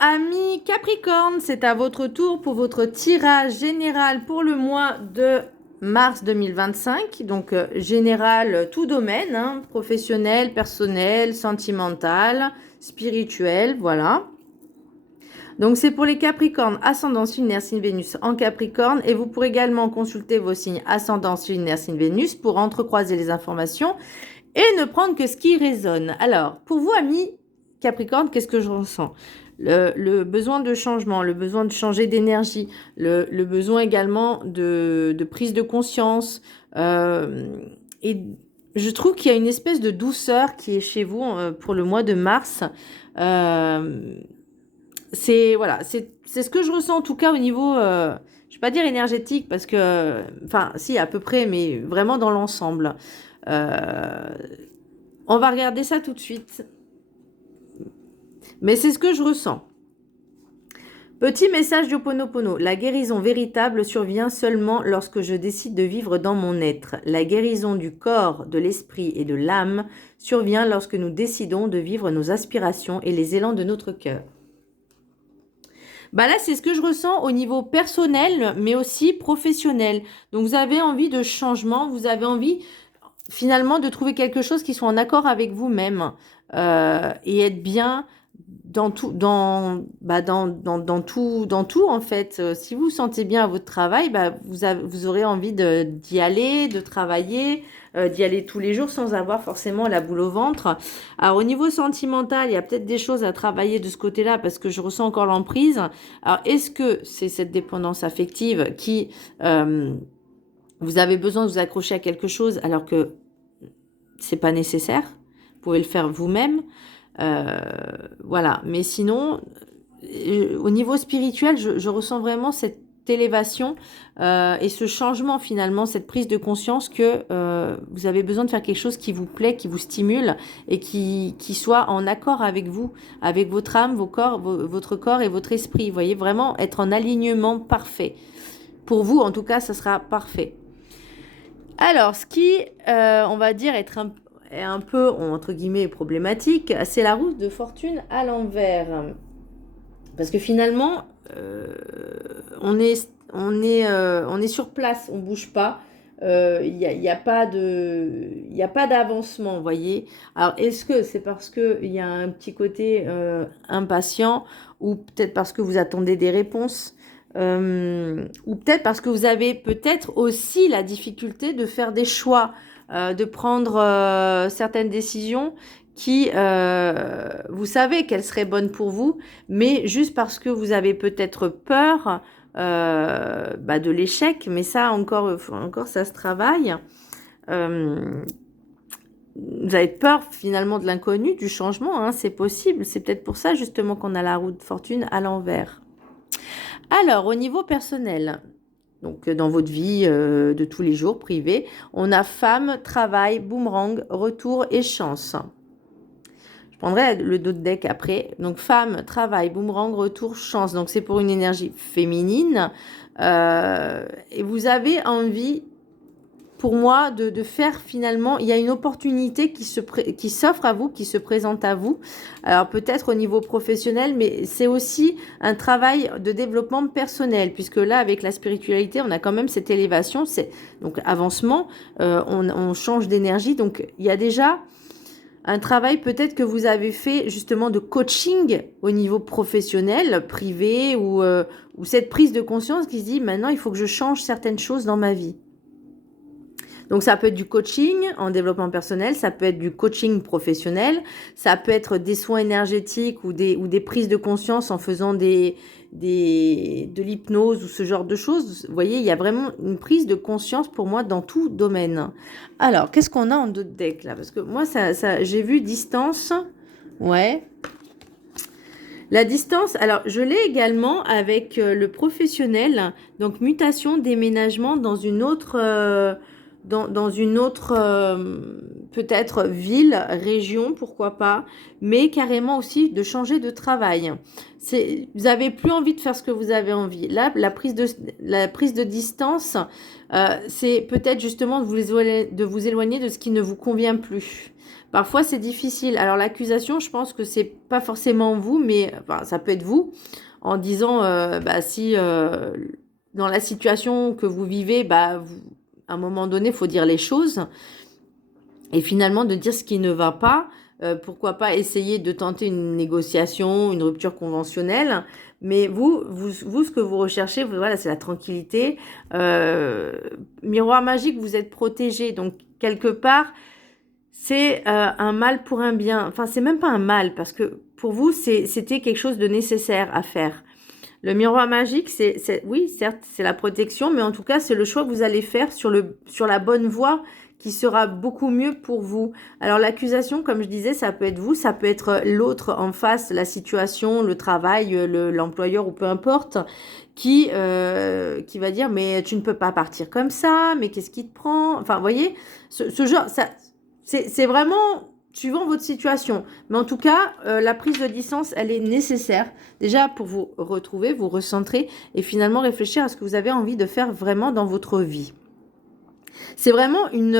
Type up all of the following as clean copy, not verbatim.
amis Capricorne, c'est à votre tour pour votre tirage général pour le mois de mars 2025. Donc général, tout domaine, hein, professionnel, personnel, sentimental, spirituel, voilà. Donc c'est pour les Capricornes, ascendant lunaire signe Vénus en Capricorne. Et vous pourrez également consulter vos signes ascendant lunaire signe Vénus pour entrecroiser les informations et ne prendre que ce qui résonne. Alors, pour vous, amis Capricorne, qu'est-ce que je ressens? Le besoin de changement, le besoin de changer d'énergie, le besoin également de prise de conscience. Et je trouve qu'il y a une espèce de douceur qui est chez vous pour le mois de mars. C'est voilà, c'est ce que je ressens en tout cas au niveau, je vais pas dire énergétique parce que, enfin, si à peu près, mais vraiment dans l'ensemble. On va regarder ça tout de suite. Mais c'est ce que je ressens. Petit message d'Ho'oponopono. La guérison véritable survient seulement lorsque je décide de vivre dans mon être. La guérison du corps, de l'esprit et de l'âme survient lorsque nous décidons de vivre nos aspirations et les élans de notre cœur. Bah là, c'est ce que je ressens au niveau personnel, mais aussi professionnel. Donc, vous avez envie de changement, vous avez envie finalement de trouver quelque chose qui soit en accord avec vous-même et être bien dans tout, dans tout en fait. Si vous vous sentez bien à votre travail, bah, vous aurez envie d'y aller, de travailler, d'y aller tous les jours sans avoir forcément la boule au ventre. Alors au niveau sentimental, il y a peut-être des choses à travailler de ce côté-là parce que je ressens encore l'emprise. Alors est-ce que c'est cette dépendance affective qui... vous avez besoin de vous accrocher à quelque chose alors que c'est pas nécessaire. Vous pouvez le faire vous-même. Voilà. Mais sinon, au niveau spirituel, je ressens vraiment cette élévation et ce changement finalement, cette prise de conscience que vous avez besoin de faire quelque chose qui vous plaît, qui vous stimule et qui soit en accord avec vous, avec votre âme, votre corps et votre esprit. Vous voyez, vraiment être en alignement parfait. Pour vous, en tout cas, ça sera parfait. Alors, ce qui, on va dire, est un peu, entre guillemets, problématique, c'est la roue de fortune à l'envers. Parce que finalement, on est sur place, on ne bouge pas. Il n'y a pas d'avancement, vous voyez. Alors, est-ce que c'est parce qu'il y a un petit côté impatient ou peut-être parce que vous attendez des réponses ou peut-être parce que vous avez peut-être aussi la difficulté de faire des choix, de prendre certaines décisions qui, vous savez qu'elles seraient bonnes pour vous, mais juste parce que vous avez peut-être peur de l'échec, mais ça encore ça se travaille. Vous avez peur finalement de l'inconnu, du changement, hein, c'est possible. C'est peut-être pour ça justement qu'on a la roue de fortune à l'envers. Alors, au niveau personnel, donc dans votre vie de tous les jours privée, on a femme, travail, boomerang, retour et chance. Je prendrai le dos de deck après. Donc femme, travail, boomerang, retour, chance. Donc c'est pour une énergie féminine. Et vous avez envie, pour moi, de faire finalement, il y a une opportunité qui s'offre à vous, qui se présente à vous. Alors peut-être au niveau professionnel, mais c'est aussi un travail de développement personnel, puisque là, avec la spiritualité, on a quand même cette élévation, c'est donc avancement, on change d'énergie. Donc il y a déjà un travail peut-être que vous avez fait justement de coaching au niveau professionnel, privé, ou cette prise de conscience qui se dit maintenant, il faut que je change certaines choses dans ma vie. Donc, ça peut être du coaching en développement personnel, ça peut être du coaching professionnel, ça peut être des soins énergétiques ou des prises de conscience en faisant de l'hypnose ou ce genre de choses. Vous voyez, il y a vraiment une prise de conscience pour moi dans tout domaine. Alors, qu'est-ce qu'on a en deux decks là? Parce que moi, j'ai vu distance. Ouais. La distance, alors je l'ai également avec le professionnel, donc mutation, déménagement dans une autre... dans une autre peut-être ville, région, pourquoi pas, mais carrément aussi de changer de travail. Vous n'avez plus envie de faire ce que vous avez envie. Là, la prise de distance, c'est peut-être justement de vous éloigner de ce qui ne vous convient plus. Parfois, c'est difficile. Alors, l'accusation, je pense que c'est pas forcément vous, mais enfin, ça peut être vous, en disant, si dans la situation que vous vivez, à un moment donné, il faut dire les choses. Et finalement, de dire ce qui ne va pas, pourquoi pas essayer de tenter une négociation, une rupture conventionnelle. Mais vous, ce que vous recherchez, voilà, c'est la tranquillité. Miroir magique, vous êtes protégé. Donc, quelque part, c'est un mal pour un bien. Enfin, c'est même pas un mal, parce que pour vous, c'était quelque chose de nécessaire à faire. Le miroir magique, oui, certes, c'est la protection, mais en tout cas, c'est le choix que vous allez faire sur la bonne voie qui sera beaucoup mieux pour vous. Alors, l'accusation, comme je disais, ça peut être vous, ça peut être l'autre en face, la situation, le travail, l'employeur ou peu importe, qui va dire, mais tu ne peux pas partir comme ça, mais qu'est-ce qui te prend? Enfin, vous voyez, ce genre, c'est vraiment suivant votre situation. Mais en tout cas, la prise de distance, elle est nécessaire. Déjà pour vous retrouver, vous recentrer et finalement réfléchir à ce que vous avez envie de faire vraiment dans votre vie. C'est vraiment une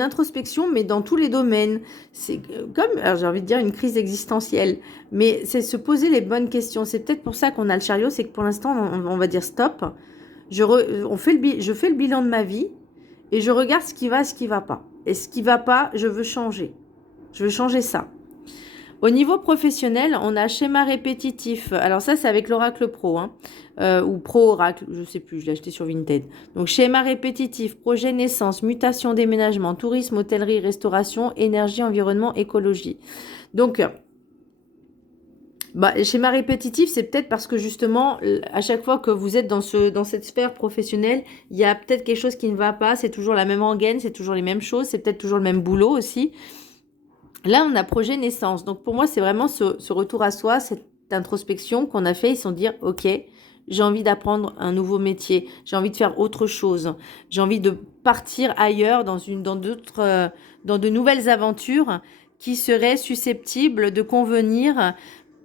introspection, mais dans tous les domaines. C'est comme, alors j'ai envie de dire, une crise existentielle. Mais c'est se poser les bonnes questions. C'est peut-être pour ça qu'on a le chariot, c'est que pour l'instant, on va dire stop. Je fais le bilan de ma vie et je regarde ce qui va, ce qui va pas. Et ce qui va pas, je veux changer. Je veux changer ça. Au niveau professionnel, on a schéma répétitif. Alors ça, c'est avec l'Oracle Pro, hein, ou Pro Oracle, je sais plus, je l'ai acheté sur Vinted. Donc schéma répétitif, projet naissance, mutation, déménagement, tourisme, hôtellerie, restauration, énergie, environnement, écologie. Donc, schéma répétitif, c'est peut-être parce que justement, à chaque fois que vous êtes dans cette sphère professionnelle, il y a peut-être quelque chose qui ne va pas, c'est toujours la même rengaine, c'est toujours les mêmes choses, c'est peut-être toujours le même boulot aussi. Là, on a projet naissance. Donc, pour moi, c'est vraiment ce retour à soi, cette introspection qu'on a fait. Ils sont dire, OK, j'ai envie d'apprendre un nouveau métier. J'ai envie de faire autre chose. J'ai envie de partir ailleurs dans de nouvelles aventures qui seraient susceptibles de convenir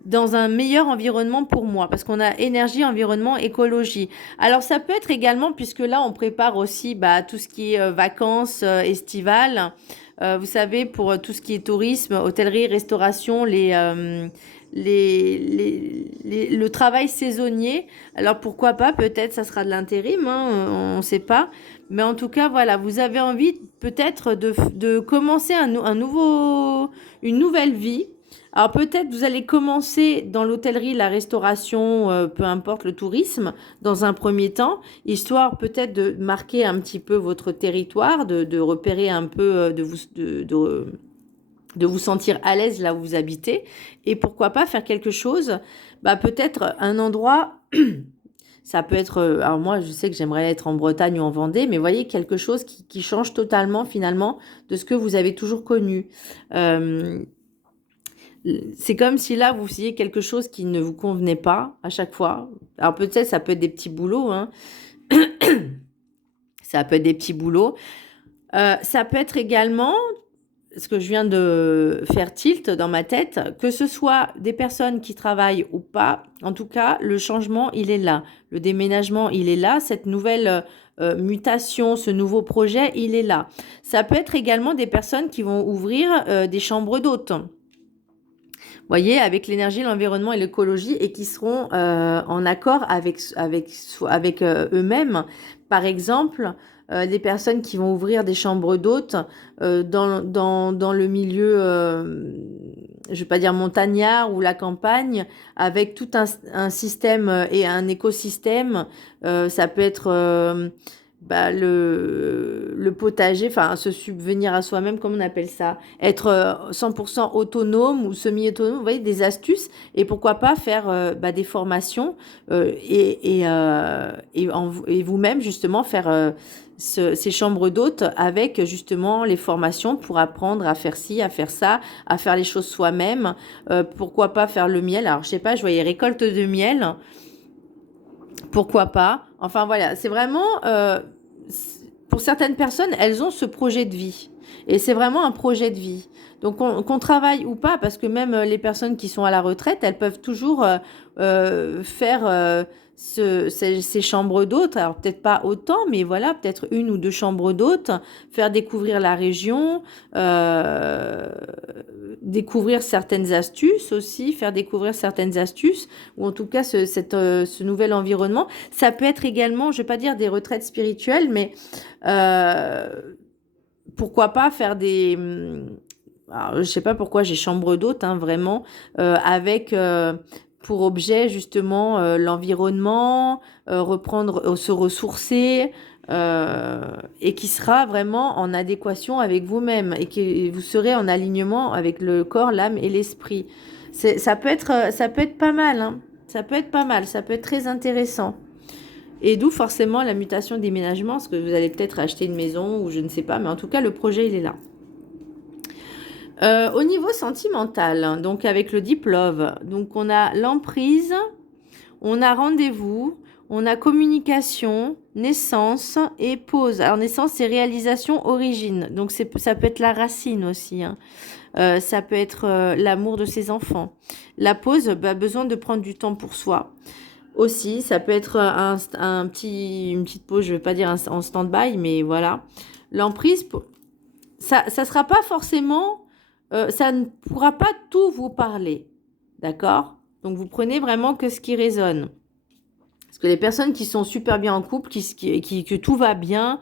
dans un meilleur environnement pour moi, parce qu'on a énergie, environnement, écologie. Alors ça peut être également, puisque là on prépare aussi tout ce qui est vacances estivales, vous savez, pour tout ce qui est tourisme, hôtellerie, restauration, le travail saisonnier. Alors pourquoi pas, peut-être ça sera de l'intérim, hein, on ne sait pas. Mais en tout cas, voilà, vous avez envie peut-être de commencer une nouvelle vie. Alors peut-être vous allez commencer dans l'hôtellerie, la restauration, peu importe, le tourisme, dans un premier temps, histoire peut-être de marquer un petit peu votre territoire, de repérer un peu, de vous sentir à l'aise là où vous habitez. Et pourquoi pas faire quelque chose, peut-être un endroit, ça peut être, alors moi je sais que j'aimerais être en Bretagne ou en Vendée, mais voyez, quelque chose qui change totalement finalement de ce que vous avez toujours connu. C'est comme si là, vous faisiez quelque chose qui ne vous convenait pas à chaque fois. Alors peut-être, ça peut être des petits boulots, hein. Ça peut être des petits boulots. Ça peut être également, ce que je viens de faire tilt dans ma tête, que ce soit des personnes qui travaillent ou pas. En tout cas, le changement, il est là. Le déménagement, il est là. Cette nouvelle mutation, ce nouveau projet, il est là. Ça peut être également des personnes qui vont ouvrir des chambres d'hôtes. Voyez, avec l'énergie, l'environnement et l'écologie, et qui seront en accord avec eux-mêmes. Par exemple, des personnes qui vont ouvrir des chambres d'hôtes dans le milieu, je ne vais pas dire montagnard ou la campagne, avec tout un système et un écosystème. Ça peut être le potager, enfin se subvenir à soi-même, comme on appelle ça, être 100% autonome ou semi-autonome, vous voyez, des astuces, et pourquoi pas faire des formations et vous-même justement faire ces chambres d'hôtes avec justement les formations pour apprendre à faire ci, à faire ça, à faire les choses soi-même. Pourquoi pas faire le miel? Alors je sais pas, je voyais récolte de miel. Pourquoi pas? Enfin voilà, c'est vraiment pour certaines personnes, elles ont ce projet de vie. Et c'est vraiment un projet de vie. Donc, qu'on travaille ou pas, parce que même les personnes qui sont à la retraite, elles peuvent toujours faire ces chambres d'hôtes. Alors, peut-être pas autant, mais voilà, peut-être 1 ou 2 chambres d'hôtes, faire découvrir la région, découvrir certaines astuces aussi, faire découvrir certaines astuces, ou en tout cas ce nouvel environnement. Ça peut être également, je ne vais pas dire des retraites spirituelles, mais pourquoi pas faire des... Alors, je ne sais pas pourquoi j'ai chambre d'hôte, hein, vraiment, avec pour objet justement l'environnement, reprendre, se ressourcer, et qui sera vraiment en adéquation avec vous-même et que vous serez en alignement avec le corps, l'âme et l'esprit. Ça peut être pas mal, hein. Ça peut être pas mal, ça peut être très intéressant. Et d'où forcément la mutation déménagement, parce que vous allez peut-être acheter une maison ou je ne sais pas, mais en tout cas le projet il est là. Au niveau sentimental, donc avec le Deep Love, donc on a l'emprise, on a rendez-vous, on a communication, naissance et pause. Alors naissance c'est réalisation, origine, donc ça peut être la racine aussi, hein. Ça peut être l'amour de ses enfants. La pause, besoin de prendre du temps pour soi. Aussi, ça peut être une petite pause, je ne vais pas dire en stand-by, mais voilà. L'emprise, ça ne sera pas forcément, ça ne pourra pas tout vous parler, d'accord? Donc, vous prenez vraiment que ce qui résonne. Parce que les personnes qui sont super bien en couple, que tout va bien,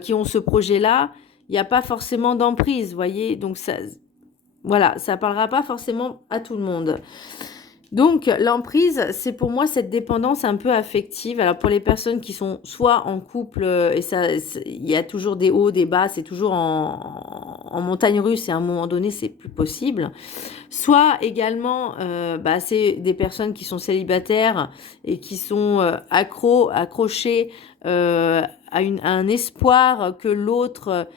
qui ont ce projet-là, il n'y a pas forcément d'emprise, voyez? Donc, voilà, ça ne parlera pas forcément à tout le monde. Donc, l'emprise, c'est pour moi cette dépendance un peu affective. Alors, pour les personnes qui sont soit en couple, et il y a toujours des hauts, des bas, c'est toujours en montagne russe, et à un moment donné, c'est plus possible. Soit également, c'est des personnes qui sont célibataires et qui sont accrochées à un espoir que l'autre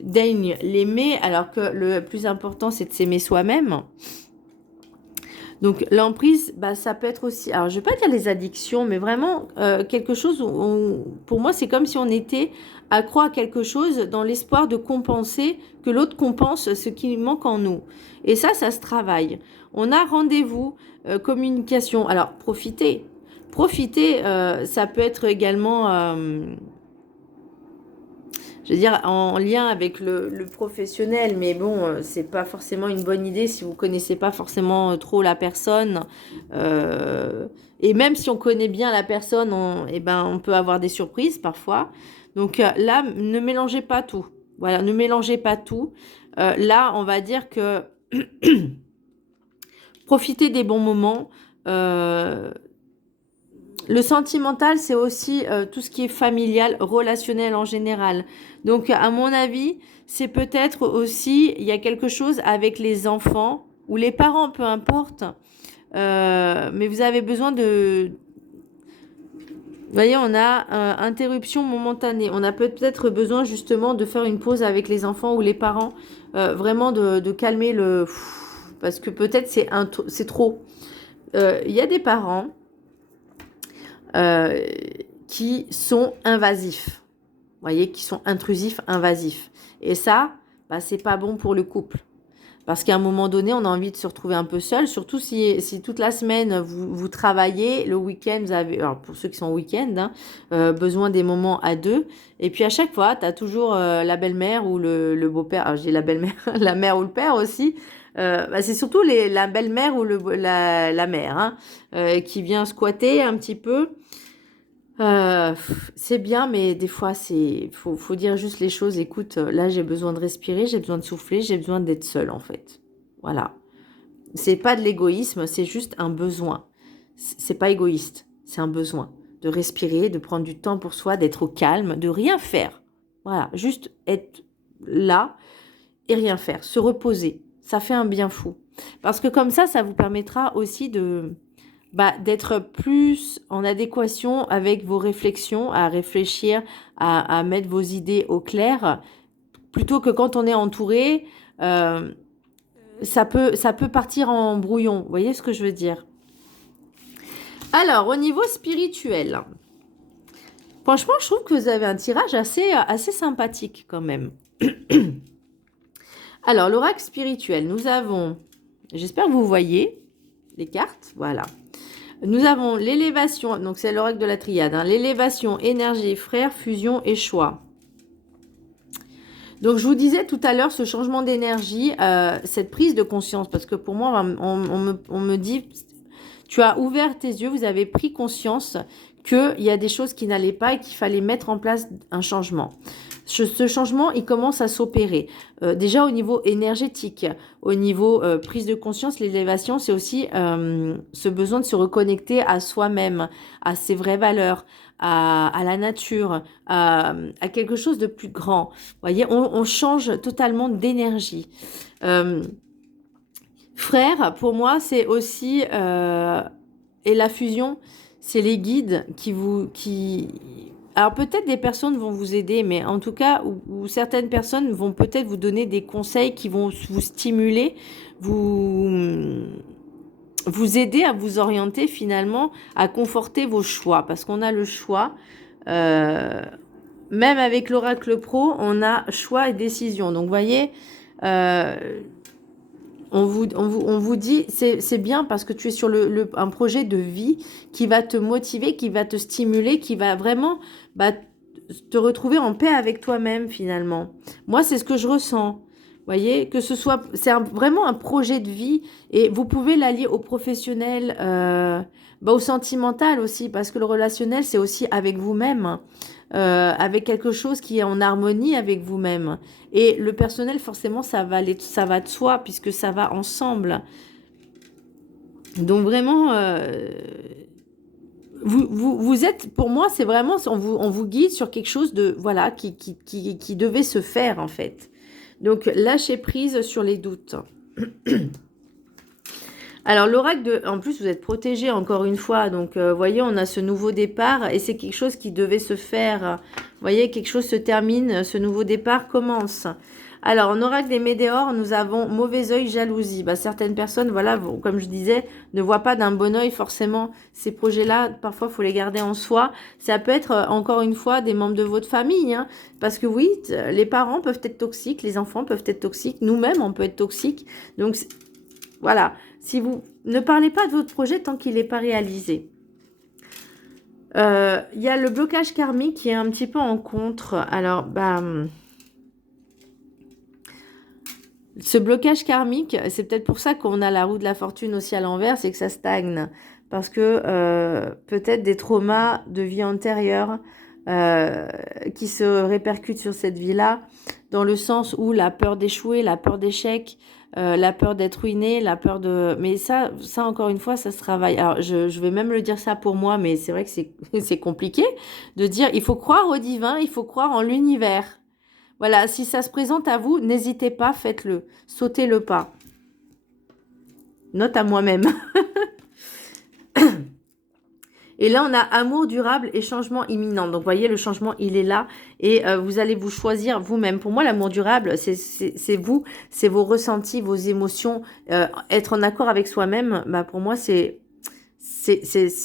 daigne l'aimer, alors que le plus important, c'est de s'aimer soi-même. Donc l'emprise, ça peut être aussi, alors je ne vais pas dire les addictions, mais vraiment quelque chose où pour moi c'est comme si on était accro à quelque chose dans l'espoir de compenser, que l'autre compense ce qui manque en nous. Et ça se travaille. On a rendez-vous, communication. Alors profitez, ça peut être également... je veux dire, en lien avec le professionnel, mais bon, c'est pas forcément une bonne idée si vous connaissez pas forcément trop la personne. Et même si on connaît bien la personne, on peut avoir des surprises parfois. Donc là, ne mélangez pas tout. Voilà, ne mélangez pas tout. Là, on va dire que profitez des bons moments. Le sentimental, c'est aussi tout ce qui est familial, relationnel en général. Donc, à mon avis, c'est peut-être aussi, il y a quelque chose avec les enfants ou les parents, peu importe. Mais vous avez besoin de... Vous voyez, on a interruption momentanée. On a peut-être besoin justement de faire une pause avec les enfants ou les parents. Vraiment de calmer le... Parce que peut-être c'est trop. Il y a des parents... qui sont invasifs, vous voyez, qui sont intrusifs, invasifs. Et ça, c'est pas bon pour le couple. Parce qu'à un moment donné, on a envie de se retrouver un peu seul, surtout si toute la semaine, vous travaillez, le week-end, vous avez, alors pour ceux qui sont au week-end, besoin des moments à deux. Et puis à chaque fois, tu as toujours la belle-mère ou le beau-père, alors j'ai la belle-mère, la mère ou le père aussi. C'est surtout la belle-mère ou la mère, hein, qui vient squatter un petit peu. C'est bien, mais des fois, faut dire juste les choses. Écoute, là, j'ai besoin de respirer, j'ai besoin de souffler, j'ai besoin d'être seule, en fait. Voilà. C'est pas de l'égoïsme, c'est juste un besoin. C'est pas égoïste, c'est un besoin. De respirer, de prendre du temps pour soi, d'être au calme, de rien faire. Voilà, juste être là et rien faire, se reposer. Ça fait un bien fou. Parce que comme ça vous permettra aussi d'être plus en adéquation avec vos réflexions, à réfléchir, à mettre vos idées au clair, plutôt que quand on est entouré, ça peut partir en brouillon. Vous voyez ce que je veux dire? Alors, au niveau spirituel, Franchement, je trouve que vous avez un tirage assez sympathique quand même. Alors, l'oracle spirituel, nous avons, j'espère que vous voyez les cartes, voilà. Nous avons l'élévation, donc c'est l'oracle de la triade, hein, l'élévation, énergie, frère, fusion et choix. Donc, je vous disais tout à l'heure, ce changement d'énergie, cette prise de conscience, parce que pour moi, on me dit, tu as ouvert tes yeux, vous avez pris conscience qu'il y a des choses qui n'allaient pas et qu'il fallait mettre en place un changement. Ce changement, il commence à s'opérer. Déjà au niveau énergétique, au niveau prise de conscience, l'élévation, c'est aussi ce besoin de se reconnecter à soi-même, à ses vraies valeurs, à la nature, à quelque chose de plus grand. Vous voyez, on change totalement d'énergie. Frère, pour moi, c'est aussi... et la fusion, c'est les guides Alors peut-être des personnes vont vous aider, mais en tout cas, ou certaines personnes vont peut-être vous donner des conseils qui vont vous stimuler, vous aider à vous orienter finalement, à conforter vos choix. Parce qu'on a le choix, même avec l'oracle pro, on a choix et décision. Donc vous voyez... on vous dit, c'est bien parce que tu es sur un projet de vie qui va te motiver, qui va te stimuler, qui va vraiment te retrouver en paix avec toi-même finalement. Moi, c'est ce que je ressens. Vous voyez, que ce soit, vraiment un projet de vie et vous pouvez l'allier au professionnel, au sentimental aussi, parce que le relationnel, c'est aussi avec vous-même. Avec quelque chose qui est en harmonie avec vous-même. Et le personnel, forcément, ça va de soi, puisque ça va ensemble. Donc vraiment, vous êtes, pour moi, c'est vraiment, on vous guide sur quelque chose de, voilà, qui devait se faire, en fait. Donc, lâchez prise sur les doutes. Alors, l'oracle en plus, vous êtes protégé encore une fois. Donc, vous voyez, on a ce nouveau départ et c'est quelque chose qui devait se faire. Vous voyez, quelque chose se termine, ce nouveau départ commence. Alors, en oracle des météores, nous avons mauvais œil, jalousie. Certaines personnes, voilà, comme je disais, ne voient pas d'un bon œil forcément ces projets-là. Parfois, il faut les garder en soi. Ça peut être, encore une fois, des membres de votre famille. Hein, parce que oui, les parents peuvent être toxiques, les enfants peuvent être toxiques, nous-mêmes, on peut être toxiques. Donc, voilà. Si vous ne parlez pas de votre projet tant qu'il n'est pas réalisé. Il y a le blocage karmique qui est un petit peu en contre. Alors, ce blocage karmique, c'est peut-être pour ça qu'on a la roue de la fortune aussi à l'envers, c'est que ça stagne. Parce que peut-être des traumas de vie antérieure qui se répercutent sur cette vie-là, dans le sens où la peur d'échouer, la peur d'échec, la peur d'être ruiné, la peur de... Mais ça encore une fois, ça se travaille. Alors, je vais même le dire ça pour moi, mais c'est vrai que c'est compliqué de dire, il faut croire au divin, il faut croire en l'univers. Voilà, si ça se présente à vous, n'hésitez pas, faites-le. Sautez le pas. Note à moi-même. Et là, on a amour durable et changement imminent. Donc, vous voyez, le changement, il est là. Et vous allez vous choisir vous-même. Pour moi, l'amour durable, c'est vous, c'est vos ressentis, vos émotions. Être en accord avec soi-même, pour moi, c'est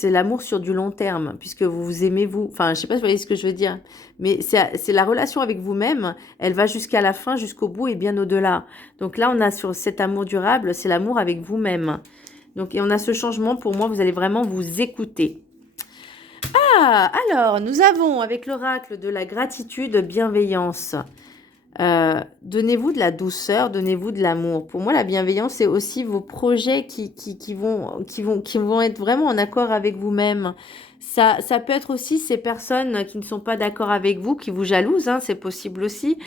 l'amour sur du long terme. Puisque vous vous aimez, vous. Enfin, je ne sais pas si vous voyez ce que je veux dire. Mais c'est la relation avec vous-même. Elle va jusqu'à la fin, jusqu'au bout et bien au-delà. Donc là, on a sur cet amour durable, c'est l'amour avec vous-même. Donc, et on a ce changement. Pour moi, vous allez vraiment vous écouter. Ah, alors, nous avons avec l'oracle de la gratitude, bienveillance. Donnez-vous de la douceur, donnez-vous de l'amour. Pour moi, la bienveillance, c'est aussi vos projets qui vont être vraiment en accord avec vous-même. Ça peut être aussi ces personnes qui ne sont pas d'accord avec vous, qui vous jalousent, hein, c'est possible aussi,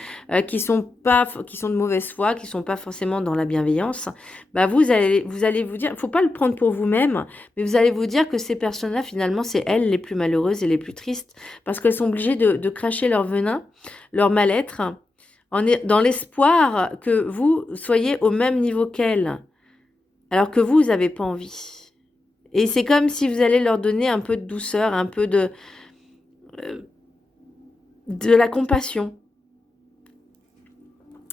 qui sont de mauvaise foi, qui sont pas forcément dans la bienveillance. Vous allez vous dire, faut pas le prendre pour vous-même, mais vous allez vous dire que ces personnes-là, finalement, c'est elles les plus malheureuses et les plus tristes, parce qu'elles sont obligées de cracher leur venin, leur mal-être, dans l'espoir que vous soyez au même niveau qu'elles, alors que vous n'avez pas envie. Et c'est comme si vous allez leur donner un peu de douceur, un peu de la compassion.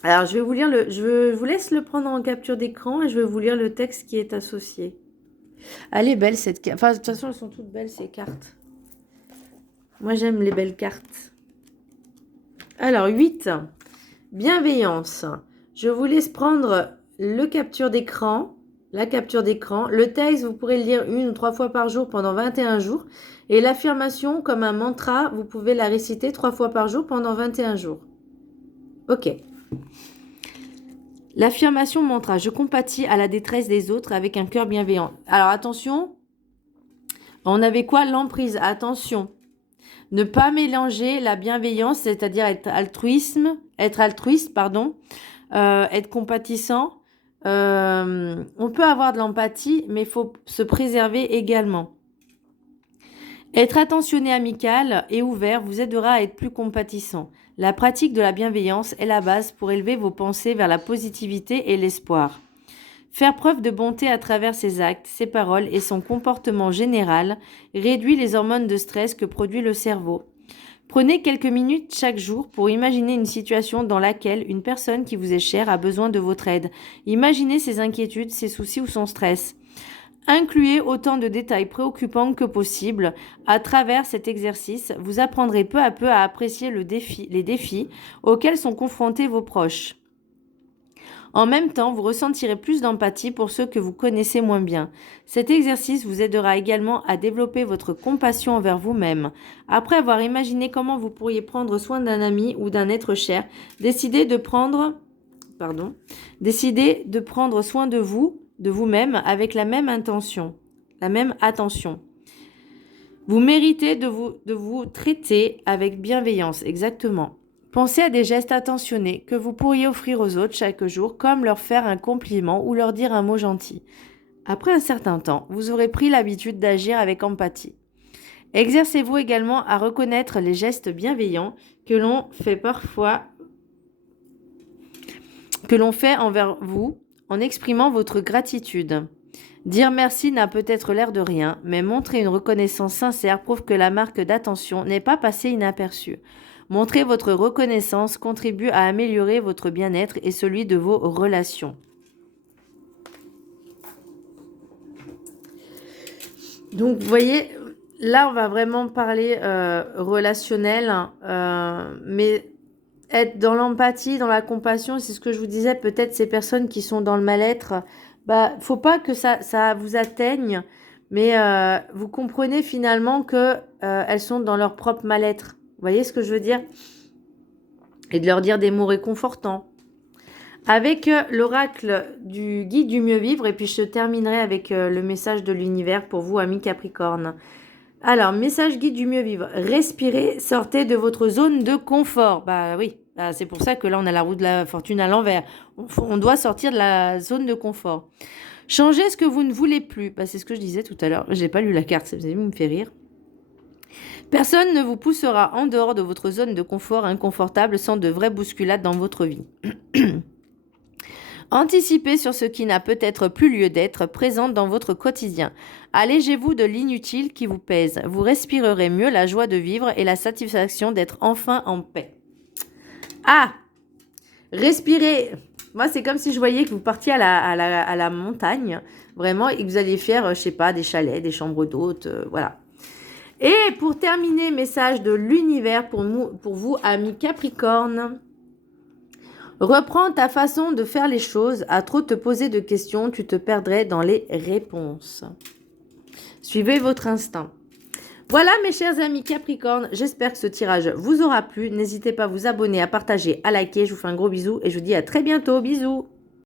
Alors, je vais vous lire je vous laisse le prendre en capture d'écran et je vais vous lire le texte qui est associé. Elle est belle cette carte. Enfin, de toute façon, elles sont toutes belles ces cartes. Moi, j'aime les belles cartes. Alors, 8. Bienveillance. Je vous laisse prendre la capture d'écran. Le texte, vous pourrez le lire 1 ou 3 fois par jour pendant 21 jours. Et l'affirmation, comme un mantra, vous pouvez la réciter 3 fois par jour pendant 21 jours. Ok. L'affirmation mantra. Je compatis à la détresse des autres avec un cœur bienveillant. Alors, attention. On avait quoi? L'emprise. Attention. Ne pas mélanger la bienveillance, c'est-à-dire être altruiste, être compatissant. On peut avoir de l'empathie, mais il faut se préserver également. Être attentionné, amical et ouvert vous aidera à être plus compatissant. La pratique de la bienveillance est la base pour élever vos pensées vers la positivité et l'espoir. Faire preuve de bonté à travers ses actes, ses paroles et son comportement général réduit les hormones de stress que produit le cerveau. Prenez quelques minutes chaque jour pour imaginer une situation dans laquelle une personne qui vous est chère a besoin de votre aide. Imaginez ses inquiétudes, ses soucis ou son stress. Incluez autant de détails préoccupants que possible. À travers cet exercice, vous apprendrez peu à peu à apprécier les défis auxquels sont confrontés vos proches. En même temps, vous ressentirez plus d'empathie pour ceux que vous connaissez moins bien. Cet exercice vous aidera également à développer votre compassion envers vous-même. Après avoir imaginé comment vous pourriez prendre soin d'un ami ou d'un être cher, décidez de prendre soin de vous-même avec la même intention, la même attention. Vous méritez de vous traiter avec bienveillance, exactement. Pensez à des gestes attentionnés que vous pourriez offrir aux autres chaque jour, comme leur faire un compliment ou leur dire un mot gentil. Après un certain temps, vous aurez pris l'habitude d'agir avec empathie. Exercez-vous également à reconnaître les gestes bienveillants que l'on fait envers vous en exprimant votre gratitude. Dire merci n'a peut-être l'air de rien, mais montrer une reconnaissance sincère prouve que la marque d'attention n'est pas passée inaperçue. Montrer votre reconnaissance contribue à améliorer votre bien-être et celui de vos relations. Donc, vous voyez, là, on va vraiment parler relationnel, mais être dans l'empathie, dans la compassion, c'est ce que je vous disais, peut-être ces personnes qui sont dans le mal-être, faut pas que ça vous atteigne, mais vous comprenez finalement que elles sont dans leur propre mal-être. Vous voyez ce que je veux dire? Et de leur dire des mots réconfortants. Avec l'oracle du guide du mieux vivre, et puis je terminerai avec le message de l'univers pour vous, amis Capricorne. Alors, message guide du mieux vivre. Respirez, sortez de votre zone de confort. Bah oui, c'est pour ça que là, on a la roue de la fortune à l'envers. On doit sortir de la zone de confort. Changez ce que vous ne voulez plus. C'est ce que je disais tout à l'heure. J'ai pas lu la carte, ça me fait rire. Personne ne vous poussera en dehors de votre zone de confort inconfortable sans de vraies bousculades dans votre vie. Anticipez sur ce qui n'a peut-être plus lieu d'être présent dans votre quotidien. Allégez-vous de l'inutile qui vous pèse. Vous respirerez mieux la joie de vivre et la satisfaction d'être enfin en paix. Ah! Respirez! Moi, c'est comme si je voyais que vous partiez à la montagne, vraiment, et que vous alliez faire, je sais pas, des chalets, des chambres d'hôtes, voilà. Et pour terminer, message de l'univers pour vous, amis Capricorne. Reprends ta façon de faire les choses. À trop te poser de questions, tu te perdrais dans les réponses. Suivez votre instinct. Voilà mes chers amis Capricorne, j'espère que ce tirage vous aura plu. N'hésitez pas à vous abonner, à partager, à liker. Je vous fais un gros bisou et je vous dis à très bientôt. Bisous.